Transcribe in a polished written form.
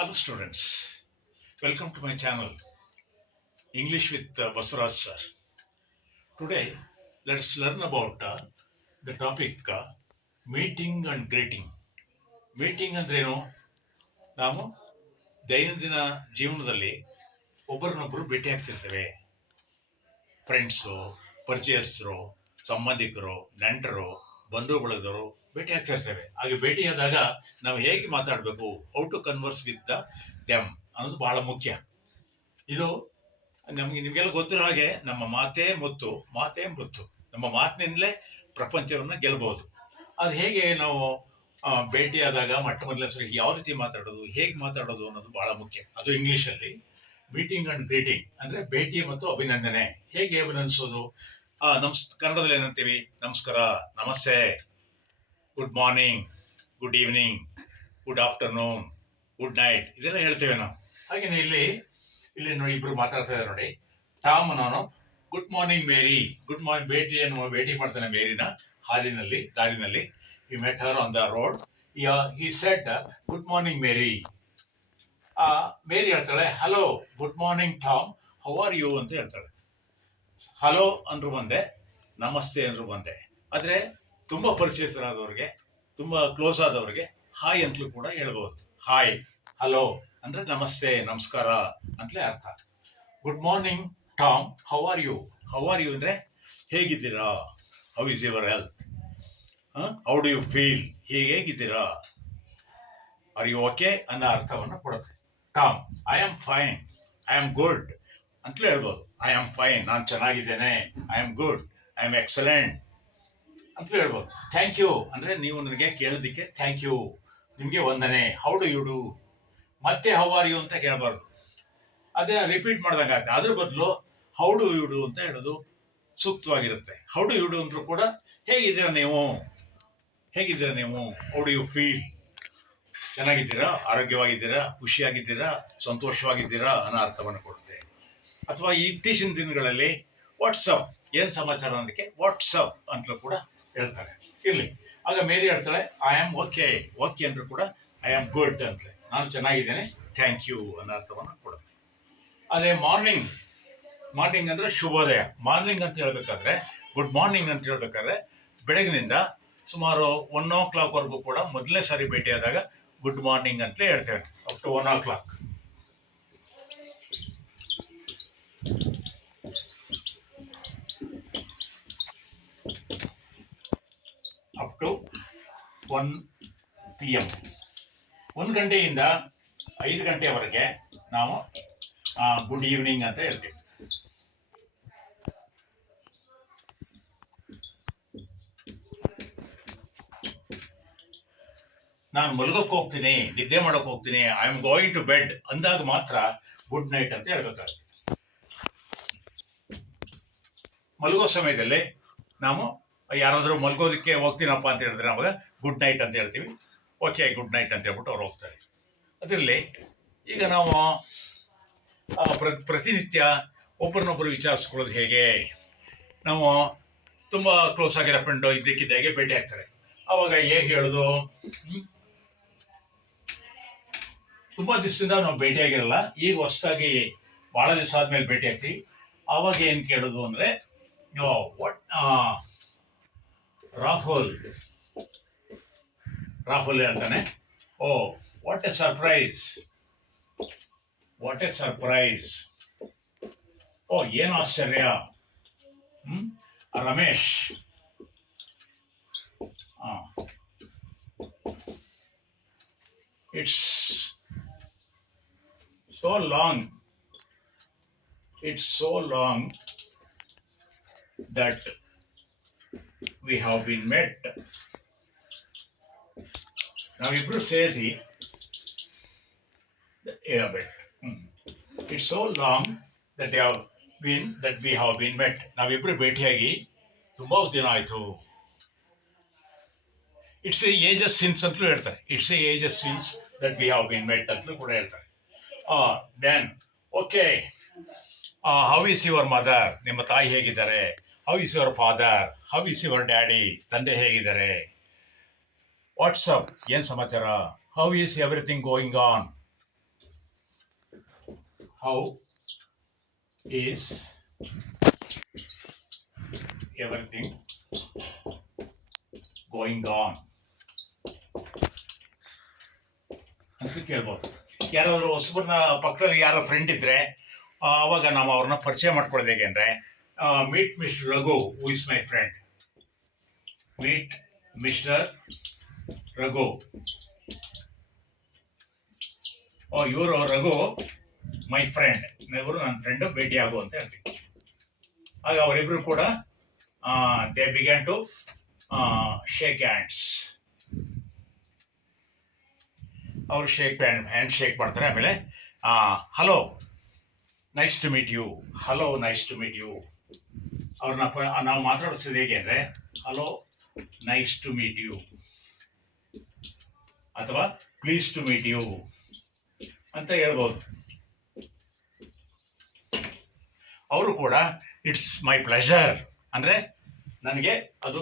Hello students, welcome to my channel English with Basuraj sir. Today let's learn about the topic meeting and greeting. Meeting ಅಂದ್ರೇನು? ನಾವು ದೈನಂದಿನ ಜೀವನದಲ್ಲಿ ಒಬ್ಬರನ್ನೊಬ್ಬರು ಭೇಟಿ ಆಗ್ತಿರ್ತೇವೆ. Friends, ಪರಿಚಯಸ್ಥರು, ಸಂಬಂಧಿಕರು, ನೆಂಟರು, ಬಂಧು ಬಳಗದವರು ಭೇಟಿ ಆಗ್ತಾ ಇರ್ತೇವೆ. ಹಾಗೆ ಭೇಟಿಯಾದಾಗ ನಾವು ಹೇಗೆ ಮಾತಾಡಬೇಕು, how to converse with them ಅನ್ನೋದು ಬಹಳ ಮುಖ್ಯ. ಇದು ನಿಮಗೆಲ್ಲ ಗೊತ್ತಿರೋ ಹಾಗೆ ನಮ್ಮ ಮಾತೇ ಮುತ್ತು, ಮಾತೇ ಮೃತ್ತು. ನಮ್ಮ ಮಾತಿನಿಂದಲೇ ಪ್ರಪಂಚವನ್ನು ಗೆಲ್ಲಬಹುದು. ಅದು ಹೇಗೆ ನಾವು ಭೇಟಿಯಾದಾಗ ಮೊಟ್ಟ ಮೊದಲ ಸರಿ ಯಾವ ರೀತಿ ಮಾತಾಡೋದು, ಹೇಗೆ ಮಾತಾಡೋದು ಅನ್ನೋದು ಬಹಳ ಮುಖ್ಯ. ಅದು ಇಂಗ್ಲಿಷಲ್ಲಿ ಮೀಟಿಂಗ್ ಅಂಡ್ ಗ್ರೀಟಿಂಗ್ ಅಂದ್ರೆ ಭೇಟಿ ಮತ್ತು ಅಭಿನಂದನೆ. ಹೇಗೆ ಅಭಿನಂದಿಸೋದು? ಕನ್ನಡದಲ್ಲಿ ಏನಂತೀವಿ? ನಮಸ್ಕಾರ, ನಮಸ್ತೆ, good morning, good evening, good afternoon, good night, ಇದೆಲ್ಲ ಹೇಳ್ತೇವೆ ನಾವು. ಹಾಗೇನೆ ಇಲ್ಲಿ ನೋಡಿ ಇಬ್ರು ಮಾತಾಡ್ತಾ ಇದ್ದಾರೆ ನೋಡಿ. ಟಾಮ್ ನಾನು ಗುಡ್ ಮಾರ್ನಿಂಗ್ ಮೇರಿ, ಗುಡ್ ಮಾರ್ನಿಂಗ್ ಭೇಟಿ ಮಾಡ್ತಾನೆ ಮೇರಿನ ದಾರಿನಲ್ಲಿ. he met her on the road. He said good morning Mary. Mary ಹೇಳ್ತಾಳೆ hello, good morning Tom, how are you ಅಂತ ಹೇಳ್ತಾಳೆ. ಹಲೋ ಅಂದ್ರು ಬಂದೆ, ನಮಸ್ತೆ ಅಂದ್ರು ಬಂದೆ. ಆದ್ರೆ ತುಂಬಾ ಪರಿಚಯಿತರಾದವ್ರಿಗೆ, ತುಂಬಾ ಕ್ಲೋಸ್ ಆದವ್ರಿಗೆ ಹಾಯ್ ಅಂತಲೂ ಕೂಡ ಹೇಳ್ಬೋದು. ಹಾಯ್, ಹಲೋ ಅಂದ್ರೆ ನಮಸ್ತೆ, ನಮಸ್ಕಾರ ಅಂತಲೇ ಅರ್ಥ. Good morning Tom, how are you ಅಂದ್ರೆ ಹೇಗಿದ್ದೀರಾ, how is your health, how do you feel, ಹೇಗಿದ್ದೀರಾ, ಆರ್ ಯು ಓಕೆ ಅನ್ನೋ ಅರ್ಥವನ್ನು ಕೊಡುತ್ತೆ. Tom, I am fine, I am good ಅಂತಲೇ ಹೇಳ್ಬೋದು. ಐ ಆಮ್ ಫೈನ್, ನಾನು ಚೆನ್ನಾಗಿದ್ದೇನೆ. I am good, I am excellent ಅಂತಲೂ ಹೇಳ್ಬೋದು. ಥ್ಯಾಂಕ್ ಯು ಅಂದ್ರೆ ನೀವು ನನಗೆ ಕೇಳೋದಕ್ಕೆ ಥ್ಯಾಂಕ್ ಯು, ನಿಮಗೆ ವಂದನೆ. ಹೌ ಡು ಯು ಡೂ, ಮತ್ತೆ ಹೌ ಆರ್ ಯು ಅಂತ ಕೇಳಬಾರ್ದು, ಅದೇ ರಿಪೀಟ್ ಮಾಡ್ದಂಗೆ ಆಗುತ್ತೆ. ಅದ್ರ ಬದಲು ಹೌ ಡು ಯು ಡೂ ಅಂತ ಹೇಳೋದು ಸೂಕ್ತವಾಗಿರುತ್ತೆ. ಹೌ ಡು ಯು ಡೂ ಅಂದ್ರೂ ಕೂಡ ಹೇಗಿದ್ದೀರಾ ನೀವು, ಹೌ ಡು ಯು ಫೀಲ್, ಚೆನ್ನಾಗಿದ್ದೀರಾ, ಆರೋಗ್ಯವಾಗಿದ್ದೀರಾ, ಖುಷಿಯಾಗಿದ್ದೀರಾ, ಸಂತೋಷವಾಗಿದ್ದೀರಾ ಅನ್ನೋ ಅರ್ಥವನ್ನು ಕೊಡುತ್ತೆ. ಅಥವಾ ಇತ್ತೀಚಿನ ದಿನಗಳಲ್ಲಿ ವಾಟ್ಸಪ್, ಏನ್ ಸಮಾಚಾರ ಅನ್ನೋದಕ್ಕೆ ವಾಟ್ಸಪ್ ಅಂತಲೂ ಕೂಡ ಹೇಳ್ತಾರೆ. ಇರ್ಲಿ, ಆಗ ಮೇರಿ ಹೇಳ್ತಾಳೆ ಐ ಆಮ್ ಓಕೆ ಅಂದ್ರೂ ಕೂಡ ಐ ಆಮ್ ಗುಡ್ ಅಂತಲೇ, ನಾನು ಚೆನ್ನಾಗಿದ್ದೇನೆ, ಥ್ಯಾಂಕ್ ಯು ಅನ್ನೋ ಅರ್ಥವನ್ನು ಕೊಡುತ್ತೆ. ಅದೇ ಮಾರ್ನಿಂಗ್ ಅಂದ್ರೆ ಶುಭೋದಯ. ಮಾರ್ನಿಂಗ್ ಅಂತ ಹೇಳ್ಬೇಕಾದ್ರೆ, ಗುಡ್ ಮಾರ್ನಿಂಗ್ ಅಂತ ಹೇಳ್ಬೇಕಾದ್ರೆ ಬೆಳಗಿನಿಂದ ಸುಮಾರು 1 o'clock ಕೂಡ ಮೊದಲನೇ ಸಾರಿ ಭೇಟಿಯಾದಾಗ ಗುಡ್ ಮಾರ್ನಿಂಗ್ ಅಂತಲೇ ಹೇಳ್ತೇವೆ. Up to 1 o'clock. Up to 1 PM. 1 ಗಂಟೆಯಿಂದ 5 ಗಂಟೆವರೆಗೆ ನಾವು ಗುಡ್ ಈವ್ನಿಂಗ್ ಅಂತ ಹೇಳ್ತೀವಿ. ನಾನು ಮಲಗೋಕ್ ಹೋಗ್ತೀನಿ, ನಿದ್ದೆ ಮಾಡೋಕೆ ಹೋಗ್ತೀನಿ, I am going to bed ಅಂದಾಗ ಮಾತ್ರ ಗುಡ್ ನೈಟ್ ಅಂತ ಹೇಳ್ಬೇಕಾಗುತ್ತೆ. ಮಲಗೋ ಸಮಯದಲ್ಲಿ ನಾವು ಯಾರಾದರೂ ಮಲ್ಗೋದಕ್ಕೆ ಹೋಗ್ತೀನಪ್ಪ ಅಂತ ಹೇಳಿದ್ರೆ ನಮಗೆ ಗುಡ್ ನೈಟ್ ಅಂತ ಹೇಳ್ತೀವಿ. ಓಕೆ, ಗುಡ್ ನೈಟ್ ಅಂತ ಹೇಳ್ಬಿಟ್ಟು ಅವ್ರು ಹೋಗ್ತಾರೆ. ಅದರಲ್ಲಿ ಈಗ ನಾವು ಪ್ರತಿನಿತ್ಯ ಒಬ್ಬರನ್ನೊಬ್ಬರು ವಿಚಾರಿಸ್ಕೊಳ್ಳೋದು ಹೇಗೆ? ನಾವು ತುಂಬ ಕ್ಲೋಸ್ ಆಗಿರೋ ಫ್ರೆಂಡು ಇದ್ದಕ್ಕಿದ್ದಾಗೆ ಭೇಟಿ ಆಗ್ತಾರೆ. ಅವಾಗ ಹೇಗೆ ಹೇಳೋದು? ತುಂಬಾ ದಿವಸದಿಂದ ನಾವು ಭೇಟಿ ಆಗಿರಲ್ಲ, ಈಗ ಹೊಸದಾಗಿ ಬಹಳ ದಿವಸ ಆದ್ಮೇಲೆ ಭೇಟಿ ಆಗ್ತೀವಿ. ಅವಾಗ ಏನ್ ಕೇಳೋದು ಅಂದ್ರೆ, ರಾಹುಲ್ ಹೇಳ್ತಾನೆ, ಓ ವಾಟ್ ಎ ಸರ್ಪ್ರೈಸ್, ಓ ಏನು ಆಶ್ಚರ್ಯ. Ramesh, it's so long that we have been met. ನಾವಿಬ್ರು ಸೇರಿಸಿ it's so long that we have been met. ನಾವಿಬ್ರು ಭೇಟಿಯಾಗಿ ತುಂಬಾ ದಿನ ಆಯ್ತು. ಇಟ್ಸ್ ಎ ಏಜಸ್ ಸಿನ್ಸ್ ಅಂತಲೂ ಹೇಳ್ತಾರೆ. It's a ages since that we have been met ಅಂತಲೂ ಕೂಡ ಹೇಳ್ತಾರೆ. Then okay, how is your mother, ನಿಮ್ಮ ತಾಯಿ ಹೇಗಿದ್ದಾರೆ? How is your father, how is your daddy, ತಂದೆ ಹೇಗಿದ್ದಾರೆ? ವಾಟ್ಸಪ್, ಏನು ಸಮಾಚಾರ? How is everything going on? How is everything going on ಅಂತ ಕೇಳ್ಬೋದು. ಯಾರಾದರೂ ಹೊಸಬರನ್ನ ಪಕ್ಕದಲ್ಲಿ ಯಾರೋ ಫ್ರೆಂಡ್ ಇದ್ದರೆ ಆವಾಗ ನಾವು ಅವ್ರನ್ನ ಪರಿಚಯ ಮಾಡ್ಕೊಳ್ಳೋದು ಹೇಗೆ ಅಂದರೆ, meet mister Raghu who is my friend. Meet mister Raghu. ಇವರು ರಘು ಮೈ ಫ್ರೆಂಡ್, ಇವರು ನನ್ನ ಫ್ರೆಂಡು, ಭೇಟಿ ಆಗು ಅಂತ ಹೇಳ್ತೀವಿ. ಆಗ ಅವರಿಬ್ಬರು ಕೂಡ they began to shake hands. ಅವರು ಹ್ಯಾಂಡ್ ಶೇಕ್ ಮಾಡ್ತಾರೆ. ಆಮೇಲೆ hello nice to meet you, hello nice to meet you. ಅವ್ರನ್ನ ನಾವು ಮಾತಾಡಿಸೋದು ಹೇಗೆ ಅಂದರೆ, hello nice to meet you ಅಥವಾ ಪ್ಲೀಸ್ ಟು ಮೀಟ್ ಯು ಅಂತ ಹೇಳ್ಬೋದು. ಅವರು ಕೂಡ ಇಟ್ಸ್ ಮೈ ಪ್ಲೆಷರ್ ಅಂದರೆ ನನಗೆ ಅದು